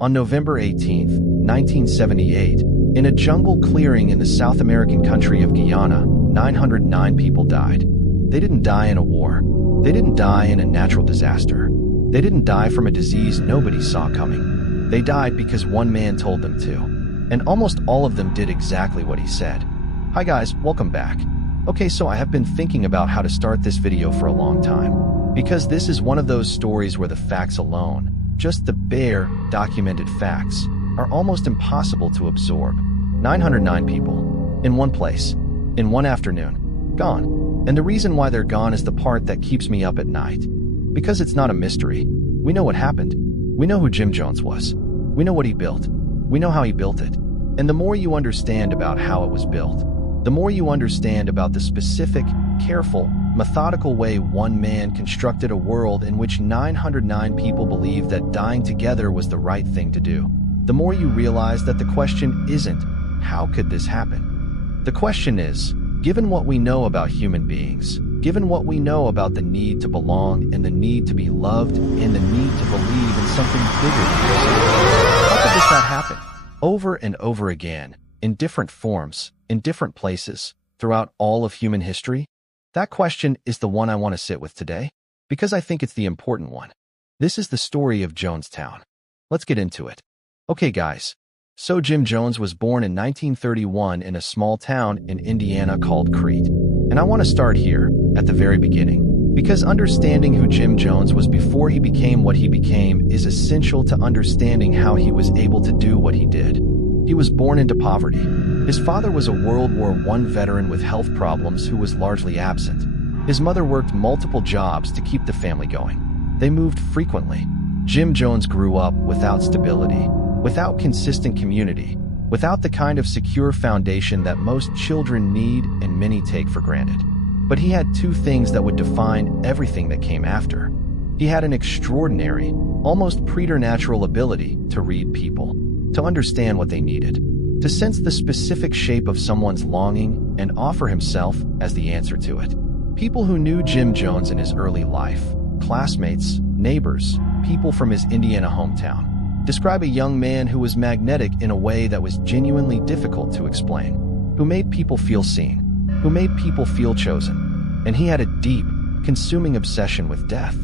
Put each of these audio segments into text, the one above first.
On November 18, 1978, in a jungle clearing in the South American country of Guyana, 909 people died. They didn't die in a war. They didn't die in a natural disaster. They didn't die from a disease nobody saw coming. They died because one man told them to. And almost all of them did exactly what he said. Hi guys, welcome back. Okay, so I have been thinking about how to start this video for a long time. Because this is one of those stories where the facts alone, just the bare, documented facts, are almost impossible to absorb. 909 people, in one place, in one afternoon, gone. And the reason why they're gone is the part that keeps me up at night. Because it's not a mystery. We know what happened. We know who Jim Jones was. We know what he built. We know how he built it. And the more you understand about how it was built, the more you understand about the specific, careful, methodical way one man constructed a world in which 909 people believed that dying together was the right thing to do, the more you realize that the question isn't, how could this happen? The question is, given what we know about human beings, given what we know about the need to belong and the need to be loved and the need to believe in something bigger than yourself, how could this not happen? Over and over again, in different forms, in different places, throughout all of human history? That question is the one I want to sit with today, because I think it's the important one. This is the story of Jonestown. Let's get into it. Okay guys, so Jim Jones was born in 1931 in a small town in Indiana called Crete. And I want to start here, at the very beginning, because understanding who Jim Jones was before he became what he became is essential to understanding how he was able to do what he did. He was born into poverty. His father was a World War I veteran with health problems who was largely absent. His mother worked multiple jobs to keep the family going. They moved frequently. Jim Jones grew up without stability, without consistent community, without the kind of secure foundation that most children need and many take for granted. But he had two things that would define everything that came after. He had an extraordinary, almost preternatural ability to read people, to understand what they needed, to sense the specific shape of someone's longing and offer himself as the answer to it. People who knew Jim Jones in his early life, classmates, neighbors, people from his Indiana hometown, describe a young man who was magnetic in a way that was genuinely difficult to explain, who made people feel seen, who made people feel chosen, and he had a deep, consuming obsession with death.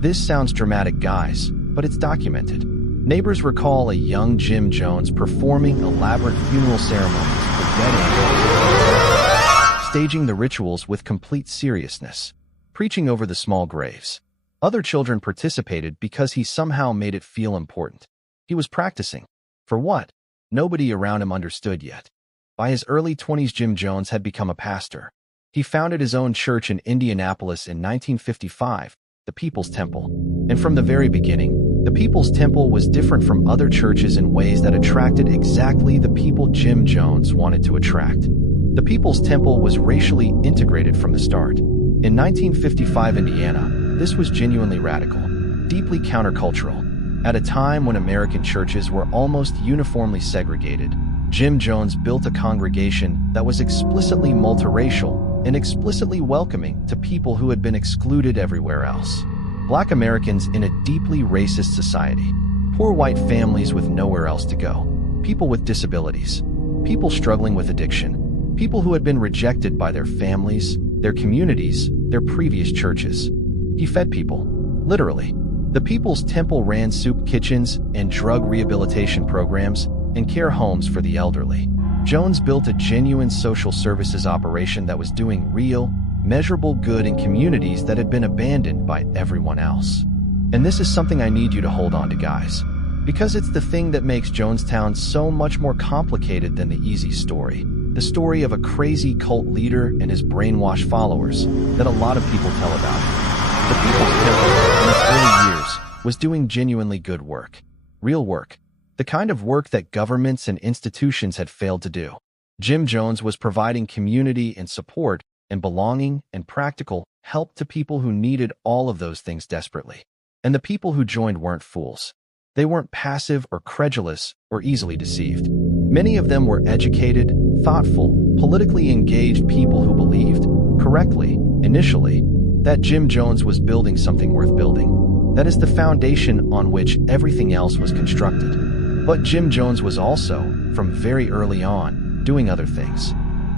This sounds dramatic, guys, but it's documented. Neighbors recall a young Jim Jones performing elaborate funeral ceremonies for dead animals, staging the rituals with complete seriousness, preaching over the small graves. Other children participated because he somehow made it feel important. He was practicing. For what? Nobody around him understood yet. By his early 20s, Jim Jones had become a pastor. He founded his own church in Indianapolis in 1955, the People's Temple. And from the very beginning, the People's Temple was different from other churches in ways that attracted exactly the people Jim Jones wanted to attract. The People's Temple was racially integrated from the start. In 1955 Indiana, this was genuinely radical, deeply countercultural. At a time when American churches were almost uniformly segregated, Jim Jones built a congregation that was explicitly multiracial and explicitly welcoming to people who had been excluded everywhere else. Black Americans in a deeply racist society, poor white families with nowhere else to go, people with disabilities, people struggling with addiction, people who had been rejected by their families, their communities, their previous churches. He fed people, literally. The People's Temple ran soup kitchens and drug rehabilitation programs and care homes for the elderly. Jones built a genuine social services operation that was doing real, measurable good in communities that had been abandoned by everyone else. And this is something I need you to hold on to, guys, because it's the thing that makes Jonestown so much more complicated than the easy story. The story of a crazy cult leader and his brainwashed followers that a lot of people tell about. The People's Temple, in its early years, was doing genuinely good work. Real work. The kind of work that governments and institutions had failed to do. Jim Jones was providing community and support and belonging and practical help to people who needed all of those things desperately. And the people who joined weren't fools. They weren't passive or credulous or easily deceived. Many of them were educated, thoughtful, politically engaged people who believed, correctly, initially, that Jim Jones was building something worth building. That is the foundation on which everything else was constructed. But Jim Jones was also, from very early on, doing other things.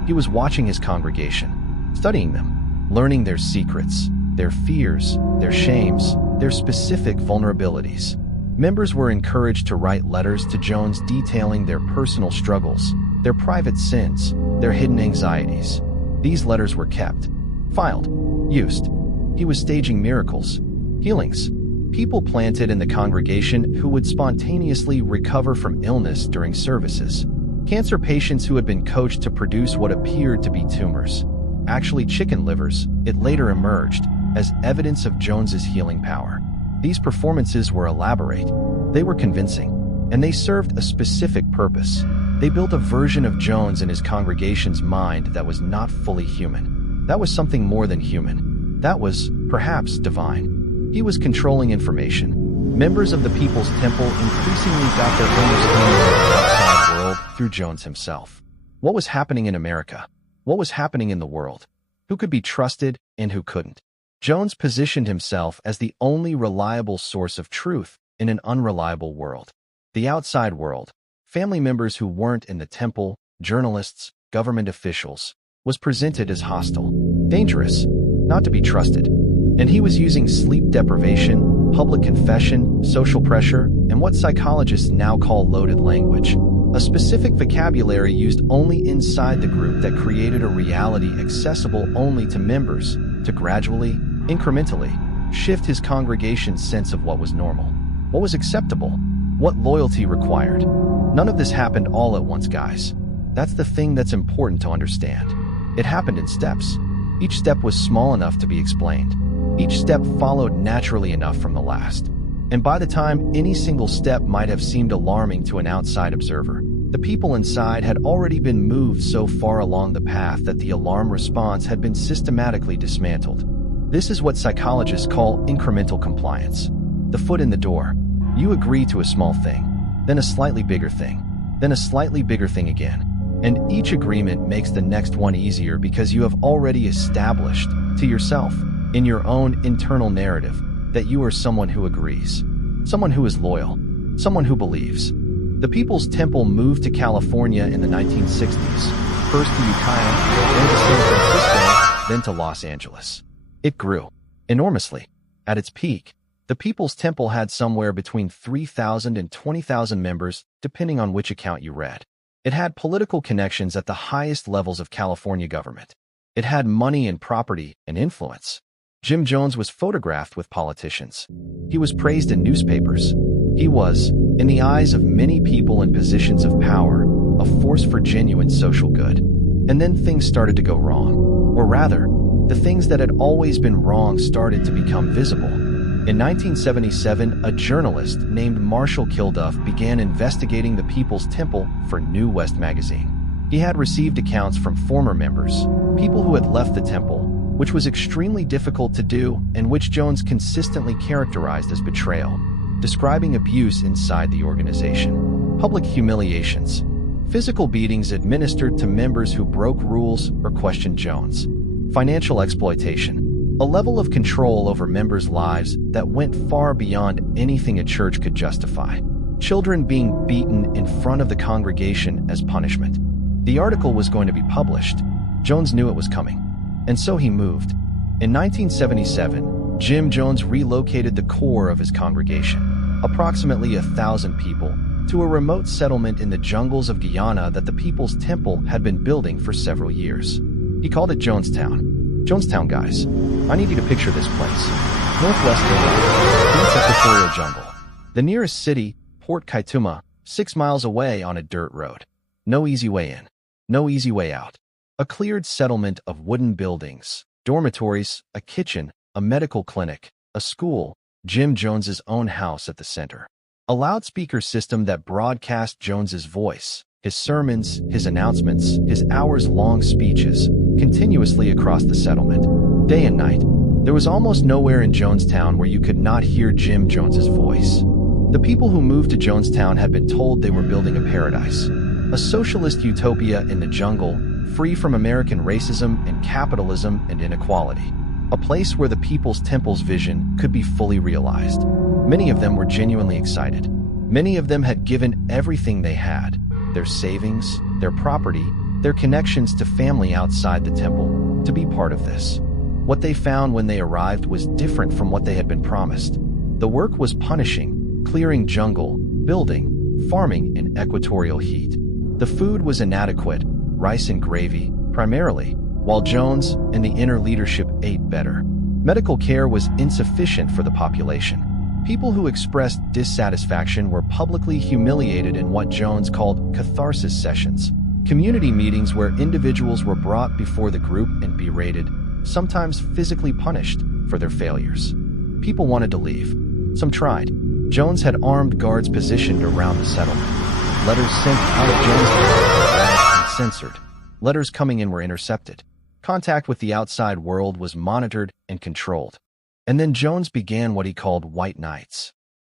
He was watching his congregation, studying them, learning their secrets, their fears, their shames, their specific vulnerabilities. Members were encouraged to write letters to Jones detailing their personal struggles, their private sins, their hidden anxieties. These letters were kept, filed, used. He was staging miracles, healings. People planted in the congregation who would spontaneously recover from illness during services. Cancer patients who had been coached to produce what appeared to be tumors, actually chicken livers. It later emerged as evidence of Jones's healing power. These performances were elaborate, they were convincing, and they served a specific purpose. They built a version of Jones in his congregation's mind that was not fully human. That was something more than human. That was, perhaps, divine. He was controlling information. Members of the People's Temple increasingly got their understanding of the outside world through Jones himself. What was happening in America? What was happening in the world? Who could be trusted and who couldn't? Jones positioned himself as the only reliable source of truth in an unreliable world. The outside world, family members who weren't in the temple, journalists, government officials, was presented as hostile, dangerous, not to be trusted. And he was using sleep deprivation, public confession, social pressure, and what psychologists now call loaded language, a specific vocabulary used only inside the group that created a reality accessible only to members, to gradually, incrementally, shift his congregation's sense of what was normal, what was acceptable, what loyalty required. None of this happened all at once, guys. That's the thing that's important to understand. It happened in steps. Each step was small enough to be explained. Each step followed naturally enough from the last. And by the time any single step might have seemed alarming to an outside observer, the people inside had already been moved so far along the path that the alarm response had been systematically dismantled. This is what psychologists call incremental compliance. The foot in the door. You agree to a small thing, then a slightly bigger thing, then a slightly bigger thing again. And each agreement makes the next one easier because you have already established to yourself, in your own internal narrative, that you are someone who agrees, someone who is loyal, someone who believes. The People's Temple moved to California in the 1960s, first to Ukiah, then to San Francisco, then to Los Angeles. It grew enormously. At its peak, the People's Temple had somewhere between 3,000 and 20,000 members, depending on which account you read. It had political connections at the highest levels of California government. It had money and property and influence. Jim Jones was photographed with politicians. He was praised in newspapers. He was, in the eyes of many people in positions of power, a force for genuine social good. And then things started to go wrong. Or rather, the things that had always been wrong started to become visible. In 1977, a journalist named Marshall Kilduff began investigating the People's Temple for New West magazine. He had received accounts from former members, people who had left the temple, which was extremely difficult to do and which Jones consistently characterized as betrayal, describing abuse inside the organization, public humiliations, physical beatings administered to members who broke rules or questioned Jones, financial exploitation, a level of control over members' lives that went far beyond anything a church could justify, children being beaten in front of the congregation as punishment. The article was going to be published. Jones knew it was coming. And so he moved. In 1977, Jim Jones relocated the core of his congregation, approximately 1,000 people, to a remote settlement in the jungles of Guyana that the People's Temple had been building for several years. He called it Jonestown. Jonestown, guys. I need you to picture this place. Northwest Guyana, dense equatorial jungle. The nearest city, Port Kaituma, 6 miles away on a dirt road. No easy way in. No easy way out. A cleared settlement of wooden buildings, dormitories, a kitchen, a medical clinic, a school, Jim Jones's own house at the center. A loudspeaker system that broadcast Jones's voice, his sermons, his announcements, his hours-long speeches, continuously across the settlement, day and night. There was almost nowhere in Jonestown where you could not hear Jim Jones's voice. The people who moved to Jonestown had been told they were building a paradise, a socialist utopia in the jungle, free from American racism and capitalism and inequality. a place where the People's Temple's vision could be fully realized. Many of them were genuinely excited. Many of them had given everything they had, their savings, their property, their connections to family outside the temple, to be part of this. What they found when they arrived was different from what they had been promised. The work was punishing, clearing jungle, building, farming in equatorial heat. The food was inadequate, rice and gravy, primarily, while Jones and the inner leadership ate better. Medical care was insufficient for the population. People who expressed dissatisfaction were publicly humiliated in what Jones called catharsis sessions, community meetings where individuals were brought before the group and berated, sometimes physically punished, for their failures. People wanted to leave. Some tried. Jones had armed guards positioned around the settlement. Letters sent out of Jonestown were read and censored. Letters coming in were intercepted. Contact with the outside world was monitored and controlled. And then Jones began what he called White Nights.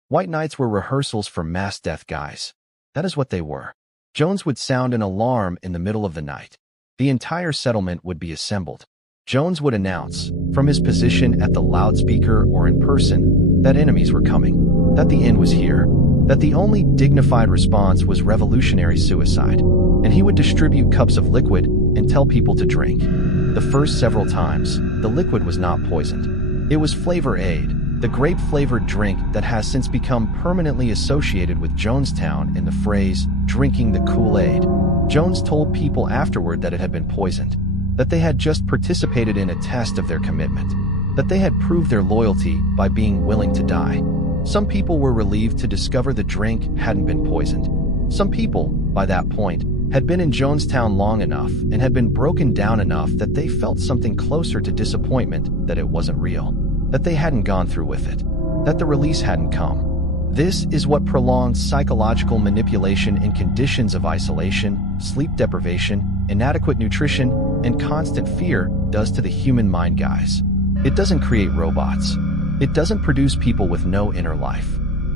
White Nights were rehearsals for mass death guys. That is what they were. Jones would sound an alarm in the middle of the night. The entire settlement would be assembled. Jones would announce, from his position at the loudspeaker or in person, that enemies were coming, that the end was here, that the only dignified response was revolutionary suicide, and he would distribute cups of liquid and tell people to drink. The first several times, the liquid was not poisoned. It was Flavor Aid, the grape-flavored drink that has since become permanently associated with Jonestown in the phrase, drinking the Kool-Aid. Jones told people afterward that it had been poisoned, that they had just participated in a test of their commitment, that they had proved their loyalty by being willing to die. Some people were relieved to discover the drink hadn't been poisoned. Some people, by that point, had been in Jonestown long enough and had been broken down enough that they felt something closer to disappointment that it wasn't real, that they hadn't gone through with it, that the release hadn't come. This is what prolonged psychological manipulation in conditions of isolation, sleep deprivation, inadequate nutrition, and constant fear does to the human mind, guys. It doesn't create robots. It doesn't produce people with no inner life.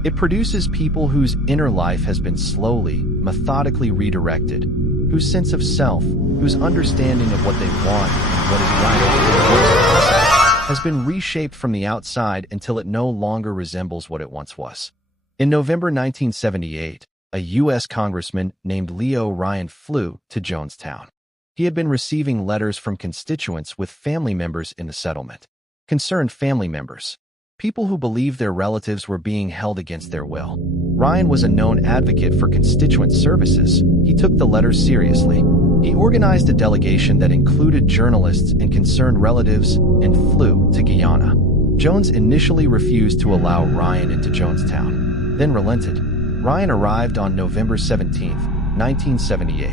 It produces people whose inner life has been slowly, methodically redirected, whose sense of self, whose understanding of what they want, what is right, what is possible, has been reshaped from the outside until it no longer resembles what it once was. In November 1978, a U.S. congressman named Leo Ryan flew to Jonestown. He had been receiving letters from constituents with family members in the settlement. Concerned family members. People who believed their relatives were being held against their will. Ryan was a known advocate for constituent services. He took the letters seriously. He organized a delegation that included journalists and concerned relatives and flew to Guyana. Jones initially refused to allow Ryan into Jonestown, then relented. Ryan arrived on November 17, 1978.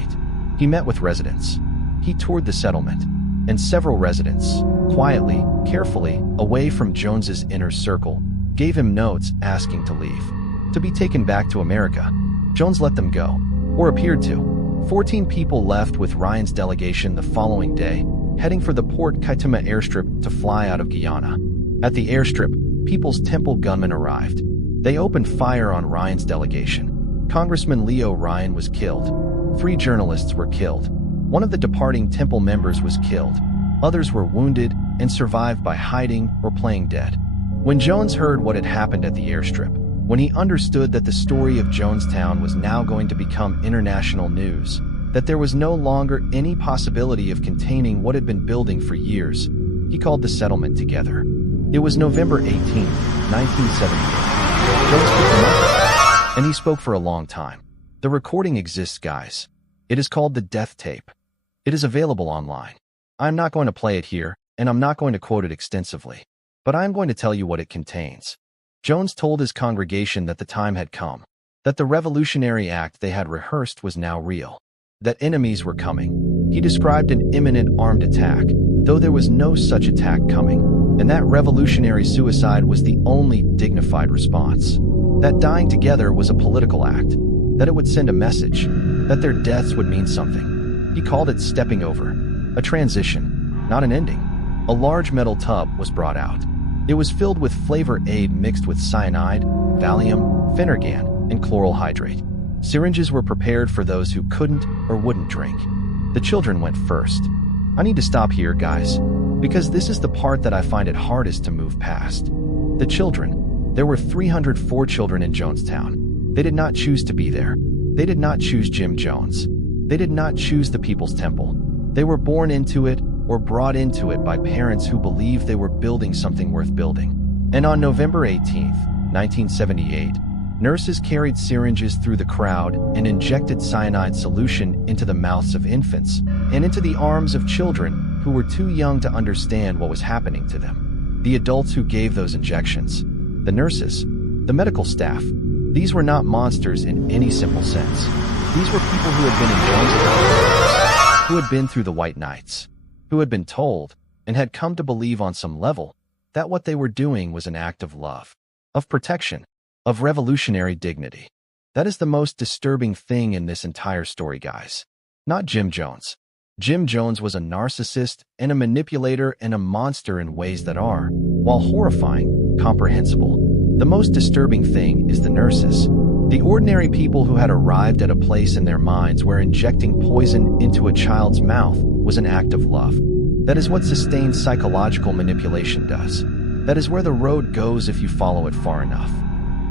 He met with residents. He toured the settlement, and several residents, quietly, carefully, away from Jones's inner circle, gave him notes asking to leave, to be taken back to America. Jones let them go, or appeared to. 14 people left with Ryan's delegation the following day, heading for the Port Kaituma airstrip to fly out of Guyana. At the airstrip, People's Temple gunmen arrived. They opened fire on Ryan's delegation. Congressman Leo Ryan was killed. 3 journalists were killed. One of the departing temple members was killed. Others were wounded and survived by hiding or playing dead. When Jones heard what had happened at the airstrip, when he understood that the story of Jonestown was now going to become international news, that there was no longer any possibility of containing what had been building for years, he called the settlement together. It was November 18, 1978. Jones took the mic, and he spoke for a long time. The recording exists, guys. It is called the Death Tape. It is available online. I'm not going to play it here, and I'm not going to quote it extensively, but I'm going to tell you what it contains. Jones told his congregation that the time had come, that the revolutionary act they had rehearsed was now real, that enemies were coming. He described an imminent armed attack, though there was no such attack coming, and that revolutionary suicide was the only dignified response, that dying together was a political act, that it would send a message, that their deaths would mean something. He called it stepping over, a transition, not an ending. A large metal tub was brought out. It was filled with Flavor Aid mixed with cyanide, Valium, Phenergan, and chloral hydrate. Syringes were prepared for those who couldn't or wouldn't drink. The children went first. I need to stop here, guys, because this is the part that I find it hardest to move past. The children. There were 304 children in Jonestown. They did not choose to be there. They did not choose Jim Jones. They did not choose the People's Temple. They were born into it or brought into it by parents who believed they were building something worth building. And on November 18, 1978, nurses carried syringes through the crowd and injected cyanide solution into the mouths of infants and into the arms of children who were too young to understand what was happening to them. The adults who gave those injections, the nurses, the medical staff, these were not monsters in any simple sense. These were people who had been in Jonestown, who had been through the White Nights, who had been told and had come to believe on some level that what they were doing was an act of love, of protection, of revolutionary dignity. That is the most disturbing thing in this entire story, guys. Not Jim Jones. Jim Jones was a narcissist and a manipulator and a monster in ways that are, while horrifying, comprehensible. The most disturbing thing is the nurses. The ordinary people who had arrived at a place in their minds where injecting poison into a child's mouth was an act of love. That is what sustained psychological manipulation does. That is where the road goes if you follow it far enough.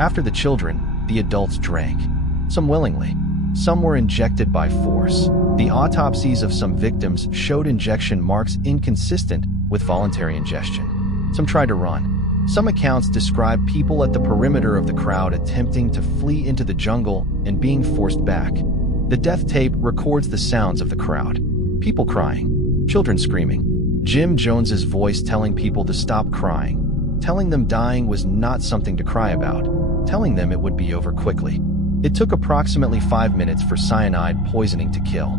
After the children, the adults drank. Some willingly. Some were injected by force. The autopsies of some victims showed injection marks inconsistent with voluntary ingestion. Some tried to run. Some accounts describe people at the perimeter of the crowd attempting to flee into the jungle and being forced back. The death tape records the sounds of the crowd. People crying. Children screaming. Jim Jones's voice telling people to stop crying. Telling them dying was not something to cry about. Telling them it would be over quickly. It took approximately 5 minutes for cyanide poisoning to kill.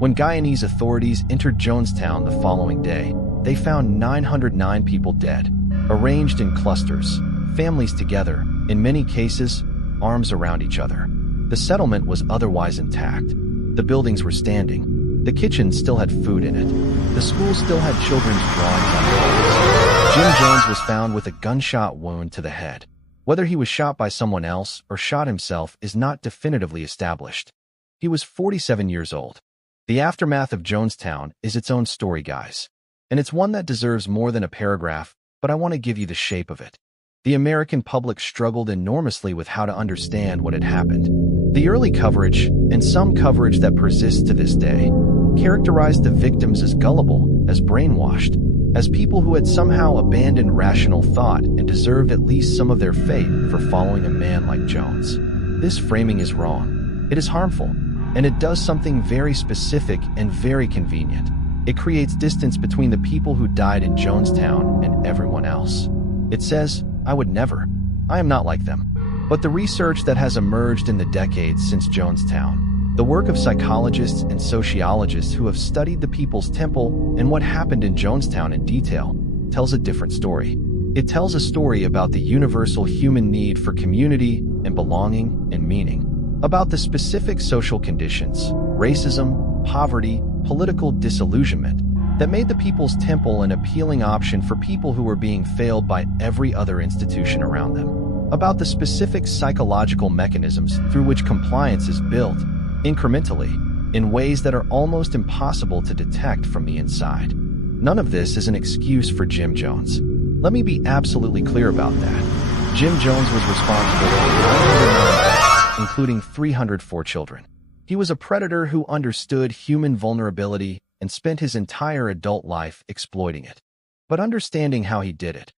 When Guyanese authorities entered Jonestown the following day, they found 909 people dead, arranged in clusters, families together, in many cases, arms around each other. The settlement was otherwise intact. The buildings were standing. The kitchen still had food in it. The school still had children's drawings on walls. Jim Jones was found with a gunshot wound to the head. Whether he was shot by someone else or shot himself is not definitively established. He was 47 years old. The aftermath of Jonestown is its own story, guys. And it's one that deserves more than a paragraph, but I want to give you the shape of it. The American public struggled enormously with how to understand what had happened. The early coverage, and some coverage that persists to this day, characterized the victims as gullible, as brainwashed, as people who had somehow abandoned rational thought and deserved at least some of their fate for following a man like Jones. This framing is wrong. It is harmful, and it does something very specific and very convenient. It creates distance between the people who died in Jonestown and everyone else. It says, I would never. I am not like them. But the research that has emerged in the decades since Jonestown, the work of psychologists and sociologists who have studied the People's Temple and what happened in Jonestown in detail, tells a different story. It tells a story about the universal human need for community and belonging and meaning, about the specific social conditions, racism, poverty, political disillusionment, that made the People's Temple an appealing option for people who were being failed by every other institution around them, about the specific psychological mechanisms through which compliance is built, incrementally, in ways that are almost impossible to detect from the inside. None of this is an excuse for Jim Jones. Let me be absolutely clear about that. Jim Jones was responsible for 909 deaths, including 304 children. He was a predator who understood human vulnerability and spent his entire adult life exploiting it. But understanding how he did it,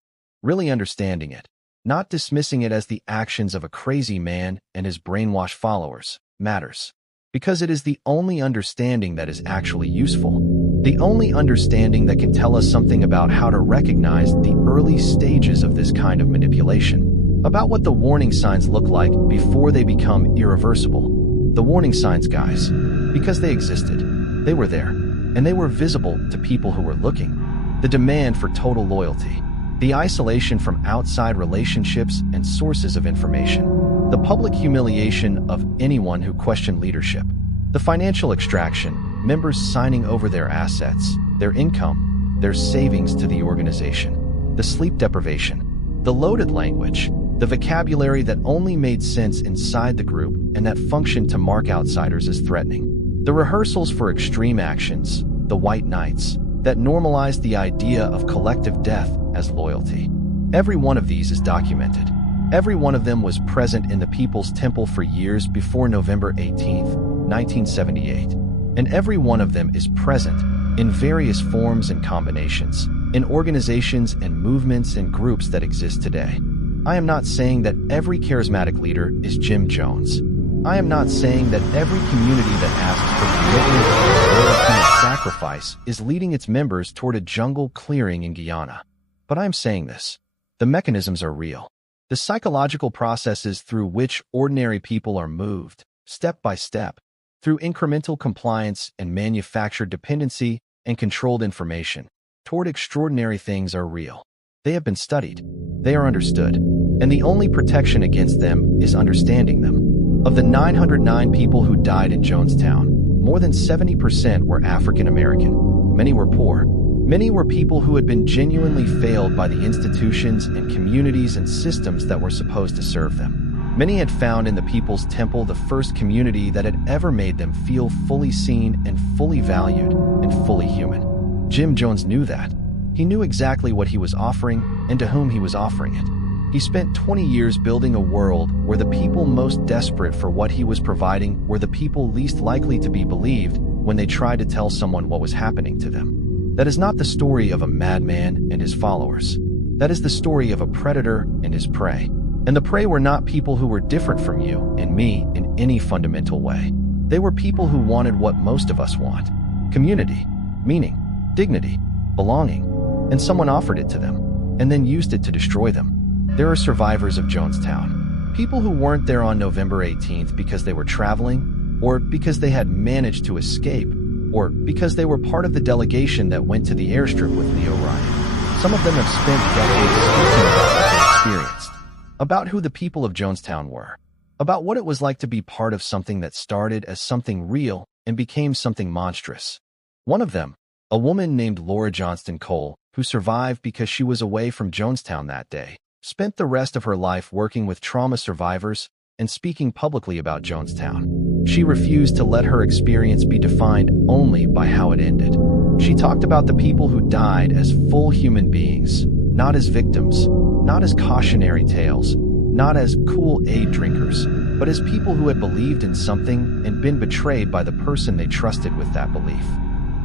really understanding it, not dismissing it as the actions of a crazy man and his brainwashed followers, matters. Because it is the only understanding that is actually useful. The only understanding that can tell us something about how to recognize the early stages of this kind of manipulation. About what the warning signs look like before they become irreversible. The warning signs, guys, because they existed. They were there, and they were visible to people who were looking. The demand for total loyalty. The isolation from outside relationships and sources of information. The public humiliation of anyone who questioned leadership. The financial extraction, members signing over their assets, their income, their savings to the organization. The sleep deprivation. The loaded language. The vocabulary that only made sense inside the group and that functioned to mark outsiders as threatening. The rehearsals for extreme actions. The White Nights. that normalized the idea of collective death as loyalty. Every one of these is documented. Every one of them was present in the People's Temple for years before November 18th, 1978. And every one of them is present in various forms and combinations, in organizations and movements and groups that exist today. I am not saying that every charismatic leader is Jim Jones. I am not saying that every community that asks for commitment, loyalty, and sacrifice is leading its members toward a jungle clearing in Guyana. But I am saying this. The mechanisms are real. The psychological processes through which ordinary people are moved, step by step, through incremental compliance and manufactured dependency and controlled information, toward extraordinary things are real. They have been studied. They are understood. And the only protection against them is understanding them. Of the 909 people who died in Jonestown, more than 70% were African American. Many were poor. Many were people who had been genuinely failed by the institutions and communities and systems that were supposed to serve them. Many had found in the People's Temple the first community that had ever made them feel fully seen and fully valued and fully human. Jim Jones knew that. He knew exactly what he was offering and to whom he was offering it. He spent 20 years building a world where the people most desperate for what he was providing were the people least likely to be believed when they tried to tell someone what was happening to them. That is not the story of a madman and his followers. That is the story of a predator and his prey. And the prey were not people who were different from you and me in any fundamental way. They were people who wanted what most of us want: community, meaning, dignity, belonging. And someone offered it to them, and then used it to destroy them. There are survivors of Jonestown. People who weren't there on November 18th because they were traveling, or because they had managed to escape, or because they were part of the delegation that went to the airstrip with Leo Ryan. Some of them have spent decades speaking about what they experienced, about who the people of Jonestown were, about what it was like to be part of something that started as something real and became something monstrous. One of them, a woman named Laura Johnston Cole, who survived because she was away from Jonestown that day, spent the rest of her life working with trauma survivors and speaking publicly about Jonestown. She refused to let her experience be defined only by how it ended. She talked about the people who died as full human beings, not as victims, not as cautionary tales, not as Kool-Aid drinkers, but as people who had believed in something and been betrayed by the person they trusted with that belief.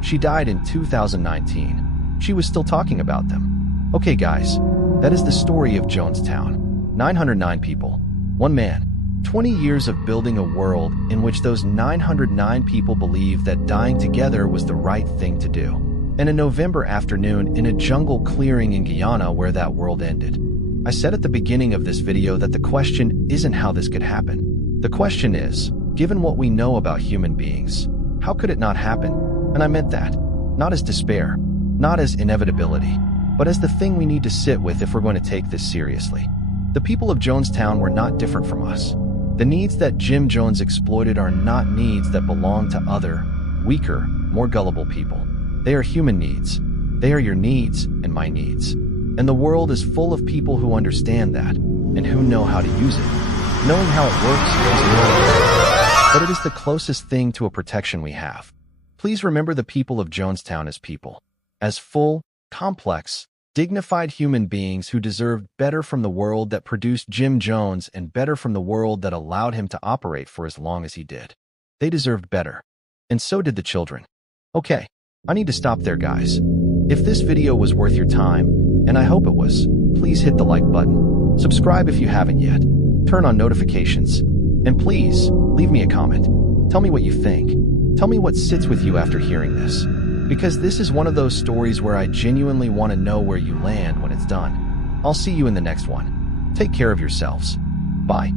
She died in 2019. She was still talking about them. Okay, guys, that is the story of Jonestown. 909 people, one man, 20 years of building a world in which those 909 people believed that dying together was the right thing to do. And a November afternoon in a jungle clearing in Guyana where that world ended. I said at the beginning of this video that the question isn't how this could happen. The question is, given what we know about human beings, how could it not happen? And I meant that, not as despair, not as inevitability, but as the thing we need to sit with if we're going to take this seriously. The people of Jonestown were not different from us. The needs that Jim Jones exploited are not needs that belong to other, weaker, more gullible people. They are human needs. They are your needs and my needs. And the world is full of people who understand that and who know how to use it. Knowing how it works is not, but it is the closest thing to a protection we have. Please remember the people of Jonestown as people, as full, complex, dignified human beings who deserved better from the world that produced Jim Jones and better from the world that allowed him to operate for as long as he did. They deserved better. And so did the children. Okay, I need to stop there, guys. If this video was worth your time, and I hope it was, please hit the like button. Subscribe if you haven't yet. Turn on notifications. And please, leave me a comment. Tell me what you think. Tell me what sits with you after hearing this. Because this is one of those stories where I genuinely want to know where you land when it's done. I'll see you in the next one. Take care of yourselves. Bye.